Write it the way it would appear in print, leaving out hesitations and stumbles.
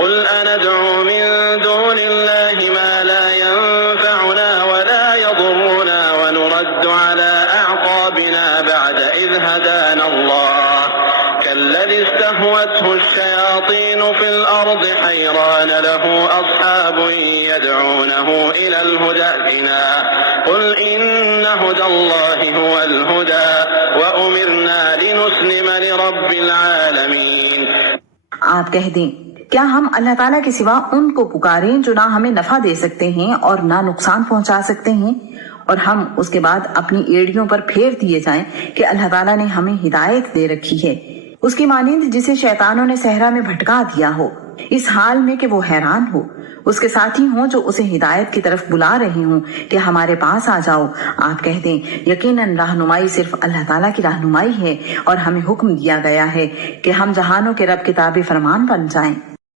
कुल अनदउ मिन दूनिल्लाहि मा ला यंफउना वला यदुर्रुना वनुरद्दु अला अअक़ाबिना बअद इज़ हदानल्लाह कल्लज़ी इस्तहवतहु अश्शयातीनु फ़िल अर्ज़ि हैरान लहु अस्हाबुन यदऊनहु इलल हुदा इतना कुल इन्न हुदल्लाहि हुवल हुदा व उमिरना लिनुस्लिम लिरब्बिल आलमीन। आप कह दें, क्या हम अल्लाह ताला के सिवा उनको पुकारें जो ना हमें नफा दे सकते हैं और ना नुकसान पहुंचा सकते हैं, और हम उसके बाद अपनी एड़ियों पर फेर दिए जाएं कि अल्लाह ताला ने हमें हिदायत दे रखी है, उसकी मानिंद जिसे शैतानों ने सहरा में भटका दिया हो, इस हाल में कि वो हैरान हो, उसके साथी हों जो उसे हिदायत की तरफ बुला रहे हों कि हमारे पास आ जाओ। आप कह दें, यकीनन रहनुमाई सिर्फ अल्लाह ताला की रहनुमाई है और हमें हुक्म दिया गया है कि हम जहानों के रब के ताबे फरमान बन जाएं।